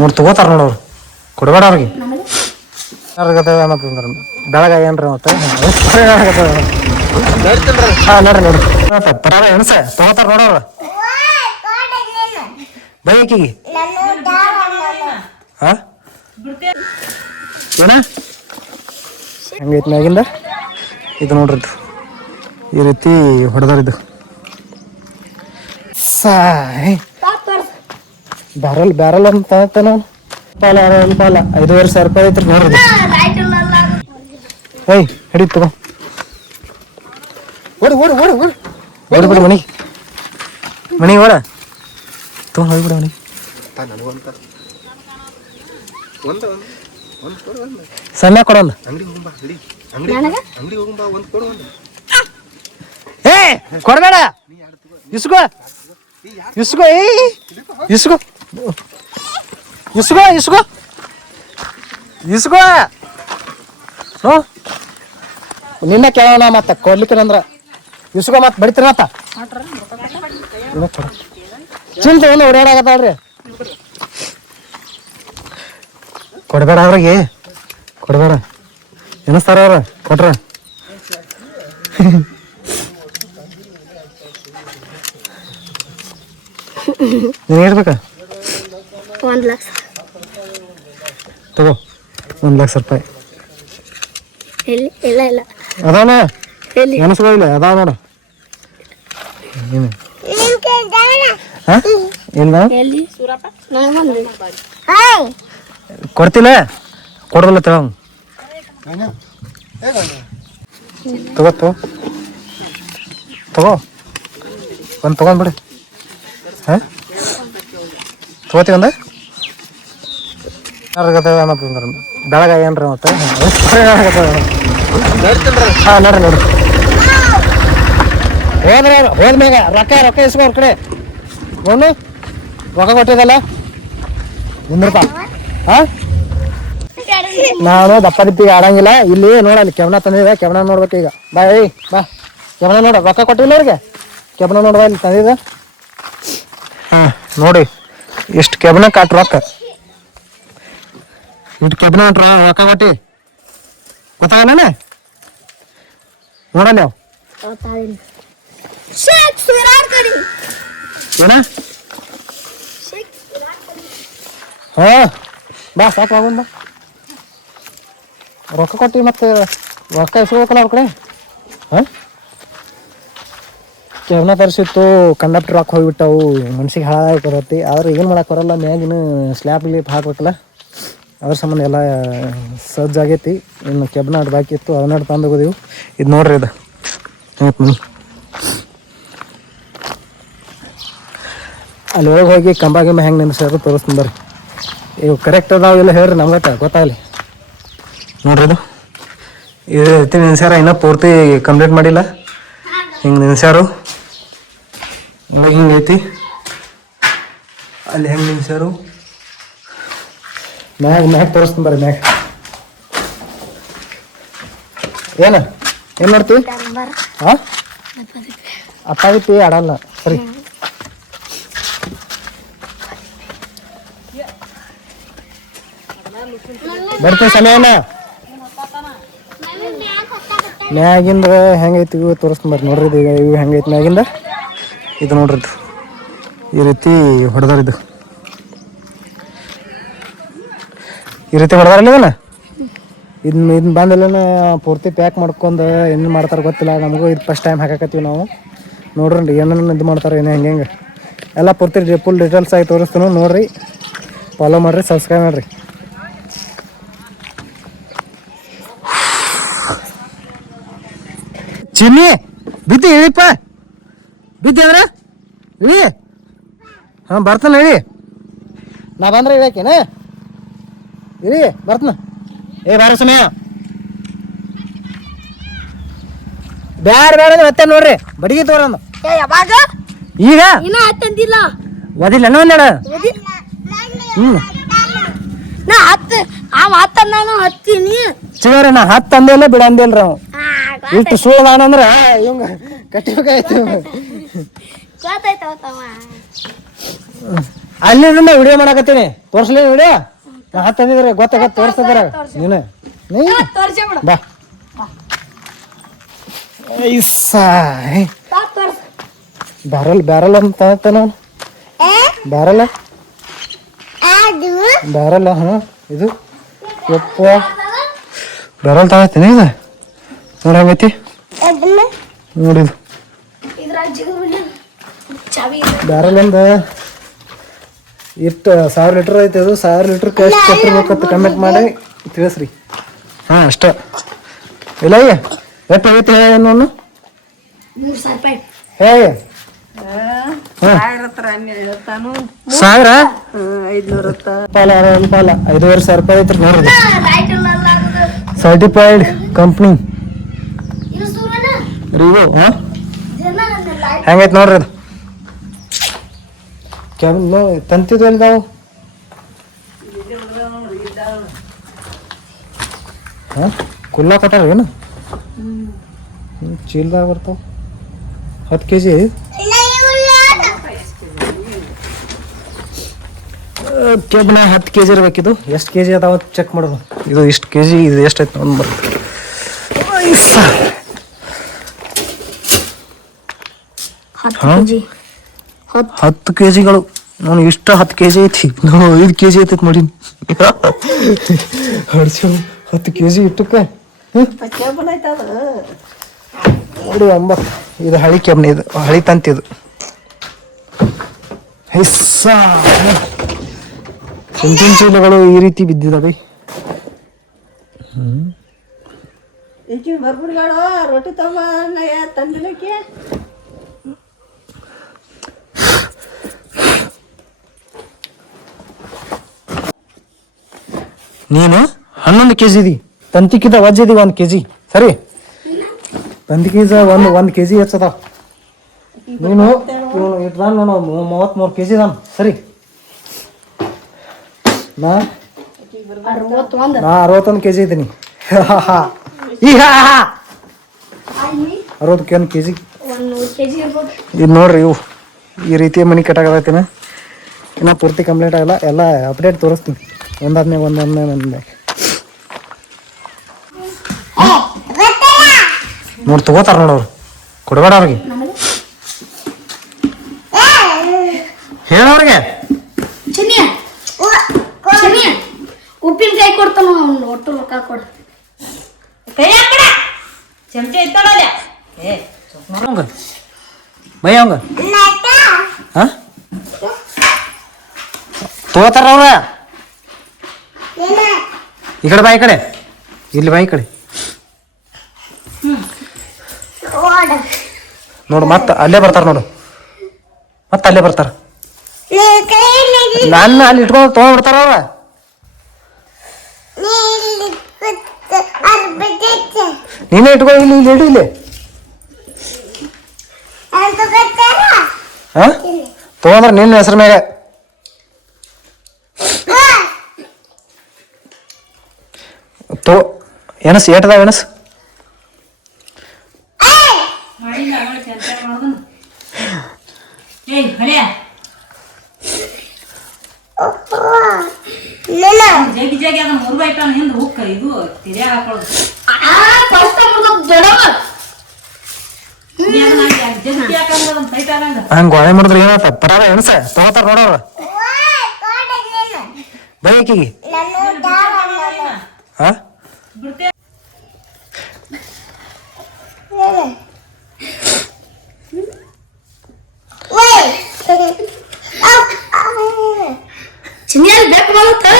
ನೋಡಿ ತಗೋತಾರ ನೋಡವ್ರು ಕೊಡಬೇಡ ಅವ್ರಿಗೆ ಬೆಳಗ ಏನ್ರಿ ಮತ್ತೆ ಹಾಂ ನೋಡ್ರಿ ನೋಡ್ರಿ ಪರಾರ ಎಣಸ ತಗೋತಾರ ನೋಡವ್ರು ಬೈಕಿಗೆ ಹಾಂ ಏನ ಹಂಗೈತಿ ಮ್ಯಾಗಿಂದ ಇದು ನೋಡ್ರಿ ಇದು ಈ ರೀತಿ ಹೊಡೆದಾರಿದ್ದು ಬ್ಯಾರಲ್ ಬ್ಯಾರಲ್ ಅಂತ ಪಾಲ 5,500 ರೂಪಾಯಿ ಐತ್ರಿ ನೋಡ್ರಿ ಏಯ್ ಹಿಡಿ ತಗೋ ಓಡಿ ಓಡಿ ಓಡಿ ಓಡಿ ಓಡಿಬಿಡ ಮನೆಗೆ ಓಡ ತಗೊಂಡು ಹೋಗ್ಬಿಡ ಮನೆಗೆ ಸಮಯ ಕೊಡಲ್ಲ ಏ ಕೊಡಬೇಡ ಇಸ್ಕೋ ಇಸ್ಕೋ ಇಸ್ಕೋ ಇಸ್ಕೋ ಇಸ್ಕೋ ಇಸ್ಕೋ ಹ್ಞೂ ನಿನ್ನ ಕೇಳೋಣ ಮತ್ತೆ ಕೊಡ್ಲಿಕ್ಕಂದ್ರ ಇಸ್ಕೋ ಮತ್ತೆ ಬಡಿತೀರ ಮತ್ತ ಚಿಂತೆ ಏನು ಓಡಾಡಕತ್ತಾಳ್ರಿ ಕೊಡಬೇಡ ಅವ್ರಿಗೆ ಕೊಡಬೇಡ ಎನಿಸ್ತಾರ ಅವ್ರ ಕೊಟ್ರ ನೀನು ಹೇಳ್ಬೇಕಾ 1 ಲಕ್ಷ ತಗೋ 1 ಲಕ್ಷ ರೂಪಾಯಿ ಇಲ್ಲ ಇಲ್ಲ ಅದಾನ ಎನಸ್ಕೊಳ್ಳಿಲ್ಲ ಅದಾವ ನೋಡು ಏನು ಕೊಡ್ತಿಲ್ಲ ಕೊಡೋದಿಲ್ಲ ತಗೋ ತಗೋ ತಗೋ ಒಂದು ತಗೊಂಡ್ಬಿಡಿ ಹಾಂ ತಗೋತೀವಿ ಒಂದು ಬೆಳಗ ಏನ್ರಿ ಮತ್ತೆ ಹಾಂ ನೋಡ್ರಿ ನೋಡ್ರಿ ಹೋದ್ರೆ ಹೋದ್ಮ್ಯಾಗ ರೊಕ್ಕ ಇಸ್ಕೋ ಅವ್ರ ಕಡೆ ನೋಡು ರೊಕ್ಕ ಕೊಟ್ಟಿದ್ದಲ್ಲ 100 ರೂಪಾಯಿ ಹಾಂ ನಾನು ದಪ್ಪ ದಿಪ್ಪಿಗೆ ಆಡಂಗಿಲ್ಲ ಇಲ್ಲಿ ನೋಡಲ್ಲಿ ಕೆವನ ತಂದಿದೆ ಕೆವನ ನೋಡ್ಬೇಕು ಈಗ ಬಾ ಏಯ್ ಬಾ ಕೆವನ ನೋಡ ರೊಕ್ಕ ಕೊಟ್ಟಿಲ್ಲ ಅವ್ರಿಗೆ ಕೆವನ ನೋಡ್ಬಾ ಇಲ್ಲಿ ತಂದಿದೆ ಹಾಂ ನೋಡಿ ಎಷ್ಟು ಕೆವನ ಕಾಟ್ ರೊಕ್ಕ ಇಷ್ಟು ಕೆವನ ರೊಕ್ಕ ಕೊಟ್ಟಿ ಗೊತ್ತಾಗಲ್ಲ ನೋಡಲ್ಲ ಅವು ಏನ ಹಾಂ ಬಾ ಸಾಕು ಆಗೋನ್ ಬಾ ರೊಕ್ಕ ಕೊಟ್ಟು ಮತ್ತೆ ರೊಕ್ಕ ಇಸ್ಕೋಬೇಕಲ್ಲ ಅವ್ರ ಕಡೆ ಹಾಂ ಕೆವನ ತರಿಸಿತ್ತು ಕಂಡಕ್ಟರ್ ರೊಕ್ಕ ಹೋಗ್ಬಿಟ್ಟವು ಮನ್ಸಿಗೆ ಹಾಳಾಗಿ ಬರತ್ತಿ ಆದ್ರೆ ಏನು ಮಾಡಕ್ಕೆ ಬರಲ್ಲ ಮ್ಯಾಗಿನ ಸ್ಲ್ಯಾಬ್ ಗಿಲಿಪ್ ಹಾಕ್ಬೇಕಲ್ಲ ಅದ್ರ ಸಂಬಂಧ ಎಲ್ಲ ಸಜ್ಜಾಗೈತಿ ಇನ್ನು ಕೆಬ್ನಾಡ್ ಬಾಕಿ ಇತ್ತು ಅದನ್ನಾಡು ತಂದು ಹೋಗೋದಿವು ಇದು ನೋಡ್ರಿ ಇದು ಮನಿ ಅಲ್ಲಿ ಒಳಗೆ ಹೋಗಿ ಕಂಬ ಗಿಂಬ ಹೆಂಗೆ ನಿಂದಿಸೋದು ತೋರಿಸ್ತೀನಿ ಬರ್ರಿ ಇವು ಕರೆಕ್ಟ್ ಅದಾವ ಇಲ್ಲ ಹೇಳ್ರಿ ನಮ್ಗಟ್ಟ ಗೊತ್ತಾಗಲಿ ನೋಡ್ರಿ ಇದು ರೀತಿ ನಿನ್ಸ್ಯಾರ ಇನ್ನೂ ಪೂರ್ತಿ ಕಂಪ್ಲೀಟ್ ಮಾಡಿಲ್ಲ ಹಿಂಗೆ ನಿನ್ಸ್ಯಾರು ಒಳಗೆ ಹಿಂಗೆ ಐತಿ ಅಲ್ಲಿ ಹೆಂಗೆ ನಿನ್ಸ್ಯಾರು ಮ್ಯಾಗ ತೋರಿಸ್ತೀನಿ ಬರ್ರಿ ಮ್ಯಾಗ ಏನು ನೋಡ್ತೀವಿ ಹಾಂ ಅಪ್ಪಾಗಿತ್ತಿ ಆಡಲ್ಲ ಸರಿ ಬರ್ತೀವಿ ಸಮಯನ ಮ್ಯಾಗಿಂದ ಹೆಂಗೈತಿ ಇವು ತೋರಿಸ್ತೀನಿ ಬರ್ರಿ ನೋಡ್ರಿ ಇದು ಇವು ಹೆಂಗೈತಿ ಮ್ಯಾಗಿಂದ ಇದು ನೋಡ್ರಿ ಇದು ಈ ರೀತಿ ಹೊಡೆದಾರಿದ್ದು ಈ ರೀತಿ ಹೊಡೆದಾರಲ್ಲ ಇದನ್ನ ಬಂದೆಲ್ಲ ಪೂರ್ತಿ ಪ್ಯಾಕ್ ಮಾಡ್ಕೊಂಡು ಏನು ಮಾಡ್ತಾರೆ ಗೊತ್ತಿಲ್ಲ ನಮಗೂ ಇದು ಫಸ್ಟ್ ಟೈಮ್ ಹಾಕಕತ್ತೀವಿ ನಾವು ನೋಡ್ರಿ ಏನೇನು ಇದು ಮಾಡ್ತಾರೆ ಏನು ಹೆಂಗೆ ಎಲ್ಲ ಪೂರ್ತಿ ಫುಲ್ ಡೀಟೇಲ್ಸ್ ಆಗಿ ತೋರಿಸ್ತೀನಿ ನೋಡಿರಿ ಫಾಲೋ ಮಾಡಿರಿ ಸಬ್ಸ್ಕ್ರೈಬ್ ಮಾಡಿರಿ ಚಿನ್ನಿ ಬಿದ್ದಿ ಇಳಿಪ್ಪ ಬಿದ್ದಿ ಅಂದ್ರೆ ಇಳಿ ಹಾಂ ಬರ್ತಾನೆ ಇಳಿ ನಾ ಬಂದ್ರೆ ಇಳಕೇನ ಇಳಿ ಬರ್ತಾನ ಏ ಬಾರ ಸಮಯ ಬ್ಯಾಡ ಮತ್ತೆ ನೋಡ್ರಿ ಬಡಿಗೆ ತೋರಂದು ಈಗ ಓದಿಲ್ಲ ಒಂದೆರಡು ಚಿಗರ ನಾ 10 ಅಂದಿಲ್ಲ ಬಿಡ ಅಂದಿಲ್ರಿ ಅವ ಇಷ್ಟು ಸುಳ್ಳು ನಾನಂದ್ರ ಇವಂಗ ಕಟ್ಟಿಬೇಕಾಯ್ತು ಅಲ್ಲಿಂದ ವಿಡಿಯೋ ಮಾಡಕತ್ತೀನಿ ತೋರ್ಸ್ಲಿ ವಿಡಿಯೋ ಹತ್ತದಿದ್ರೆ ಗೊತ್ತಾಗತ್ತೆ ತೋರಿಸ್ತಿದ್ರ ನೀನು ನೀ ಬಾ ಬ್ಯಾರಲ್ ಅಂತ ನಾನು ಬ್ಯಾರಲ್ಲ ಬ್ಯಾರಲ್ಲ ಹಾ ಇದು ಯಪ್ಪ ಬ್ಯಾರಲ್ ತಗೋತೀನಿ ಇದು ನೋಡಿ ಹಂಗೈತಿ ನೋಡಿದು ಬ್ಯಾರಲ್ ಅಂದ ಎಷ್ಟು 1000 ಲೀಟರ್ ಐತೆ ಅದು 1000 ಲೀಟ್ರ್ ಎಷ್ಟು ಕೊಟ್ಟಿರ್ಬೇಕಂತ ಕಮೆಂಟ್ ಮಾಡಿ ತಿಳಿಸ್ರಿ ಹಾಂ ಅಷ್ಟ ಇಲ್ಲ ಎಷ್ಟು ಆಗೈತೆ ಏನು ಹೇ 5,500 ರೂಪಾಯಿ ಐತ್ರಿ ನೋಡ್ರಿ ಸರ್ಟಿಫೈಡ್ ಕಂಪ್ನಿ ರಿವ್ಯೂ ಹೆಂಗೈತೆ ನೋಡ್ರಿ ಅದು ತಂತಿದ್ದು ಎಲ್ದಾವು ಹಾಂ ಕುಲ್ಲ ಕೊಟ್ಟಾರ ಏನು ಚೀಲ್ದಾಗ ಬರ್ತಾವ 10 kg ಕೆಬ್ಬನ 10 kg ಇರ್ಬೇಕಿದು ಎಷ್ಟು kg ಅದಾವ ಚೆಕ್ ಮಾಡೋದು ಇದು ಇಷ್ಟು kg ಇದು ಎಷ್ಟೈತೆ ಒಂದು ಬರ್ತದೆ 10 kgಗಳು ನಾನು ಇಷ್ಟ 10 kg ಐತಿ ನಾವು 5 kg ಐತೈತಿ ನೋಡಿ ಹಡ್ಸು 10 kg ಇಟ್ಟಕ್ಕೆ ನೋಡಿ 9 ಇದು ಹಳಿ ಕೆಬ್ಬನ ಇದು ಹಳಿ ತಂತಿದು ಚಿಂಚಿನ ಚೀಲಗಳು ಈ ರೀತಿ ಬಿದ್ದಿದ್ದಾವೆ ರೊಟ್ಟಿ ತಂದಿಲ್ಲಕ್ಕೆ ನೀನು 11 kg ಇದಿ ತಂತಿಕ್ಕಿಂತ ವಜ್ಜಿದಿ 1 kg ಸರಿ ತಂತಿಕ್ಕಿಂತ ಒಂದು kg ಹೆಚ್ಚದ ನೀನು ಇಟ್ದಾನ ನೋಡು 33 kg ದಾನ ಸರಿ ನಾ 61 kg ಇದ್ದೀನಿ ಈಗ 61 kg ಇದು ನೋಡ್ರಿ ಇವು ಈ ರೀತಿ ಮನಿ ಕಟ್ಟಾಗತ್ತೇನ ಇನ್ನ ಪೂರ್ತಿ ಕಂಪ್ಲೀಟ್ ಆಗಲ್ಲ ಎಲ್ಲ ಅಪ್ಡೇಟ್ ತೋರಿಸ್ತೀನಿ ಒಂದಾದ್ಮೇಲೆ ನೋಡಿ ತಗೋತಾರ ನೋಡವ್ರು ಕೊಡಬೇಡ ಅವ್ರಿಗೆ ಹೇಳವ್ರಿಗೆ ಉಪ್ಪಿನಕಾಯಿ ಕೊಡ್ತಾನ ಅವ್ನು ಒಟ್ಟು ರೊಕ್ಕ ಕೊಡ ಚಮಚ ಇತ್ತಲ್ಲ ಬೈ ಅವಂಗ ಹಾ ತಗೋತಾರ ಅವ್ರ ಈ ಕಡೆ ಬಾ ಈ ಕಡೆ ಇಲ್ಲಿ ಬಾ ಈ ಕಡೆ ನೋಡು ಮತ್ತೆ ಅಲ್ಲೇ ಬರ್ತಾರ ನೋಡು ಮತ್ತೆ ಅಲ್ಲೇ ಬರ್ತಾರ ನಾನು ಅಲ್ಲಿ ಇಟ್ಕೊಂಡು ತೊಗೊಂಡ್ಬಿಡ್ತಾರ ಅವ್ರ ನೀನೇ ಇಟ್ಕೊ ಇಲ್ಲಿ ಇಲ್ಲಿ ಇಡು ಇಲ್ಲಿ ಹಾ ತೊಗೊಂಡ್ರ ನಿನ್ನ ಹೆಸರು ಮ್ಯಾಗ ತೋ ಎನಸ್ ಏಟದಾವ ಎನಸ್ ಜಗಿ ಜಗಿ ಅದ 3 ಬೈಟನ್ ಹಿಂದೆ ಹುಕ್ಕ ಇದು ತಿರಿಯ ಹಾಕೊಳ್ಳೋದು ಹಂಗ ಗೋಳೆ ಮಾಡಿದ್ರೆ ಏನಾತ ಪರಾರ ಎನಸ ತಗೋತಾರ ನೋಡವ್ರ ಬೈಕಿಗೆ ಹಾ ಚಿನ್ನಿಯಲ್ಲಿ ಬೇಕು ಬರುತ್ತೆ